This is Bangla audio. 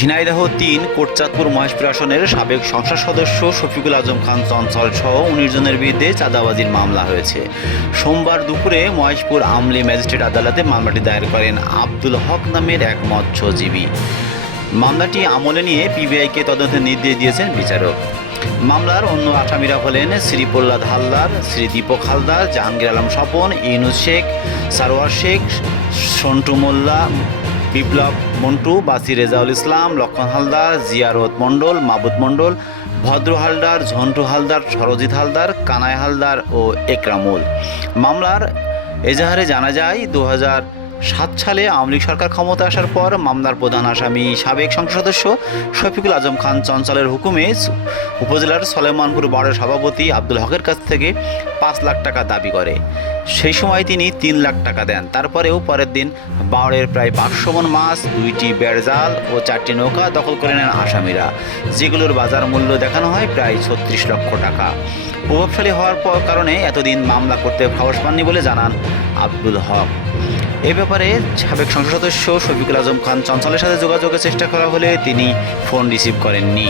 ঝিনাইদহ তিন, কোটচাঁদপুর মহেশপুর আসনের সাবেক সংসদ সদস্য শফিকুল আজম খান চঞ্চল সহ উনিশ জনের বিরুদ্ধে চাঁদাবাজির মামলা হয়েছে। সোমবার দুপুরে মহেশপুর আমলি ম্যাজিস্ট্রেট আদালতে মামলাটি দায়ের করেন আব্দুল হক নামের এক মৎস্যজীবী। মামলাটি আমলে নিয়ে পিবিআইকে তদন্তের নির্দেশ দিয়েছেন বিচারক। মামলার অন্য আসামিরা হলেন শ্রী হালদার, শ্রী দীপক হালদার, জাহাঙ্গীর আলম স্বপন ইনুস শেখ, সারোয়ার শেখ, সন্টু মোল্লা বিপ্লব মন্টু, বাসি রেজাউল ইসলাম লক্ষণ হালদার জিয়ারত মণ্ডল, মাবুদ মণ্ডল, ভদ্র হালদার, ঝন্টু হালদার, সরজিৎ হালদার, কানাই হালদার ও একরামুল। মামলার এজাহারে জানা যায় দু সাত সালে আওয়ামী লীগ সরকার ক্ষমতা আসার পর মামলার প্রধান আসামি, সাবেক সংসদ সদস্য শফিকুল আজম খান চঞ্চলের হুকুমে উপজেলার সলেমানপুর বারের সভাপতি আব্দুল হকের কাছ থেকে পাঁচ লাখ টাকা দাবি করে। সেই সময় তিনি তিন লাখ টাকা দেন। তারপরেও পরের দিন বাওড়ের প্রায় পাঁচশো মন মাছ, দুইটি বেড়জাল ও চারটি নৌকা দখল করে নেন আসামিরা। যেগুলোর বাজার মূল্য দেখানো হয় প্রায় ছত্রিশ লক্ষ টাকা। প্রভাবশালী হওয়ার পর কারণে এতদিন মামলা করতে সাহস পাননি বলে জানান আব্দুল হক। এ ব্যাপারে সাবেক সংসদ সদস্য শফিকুল আজম খান চঞ্চলের সাথে যোগাযোগের চেষ্টা করা হলে তিনি ফোন রিসিভ করেননি।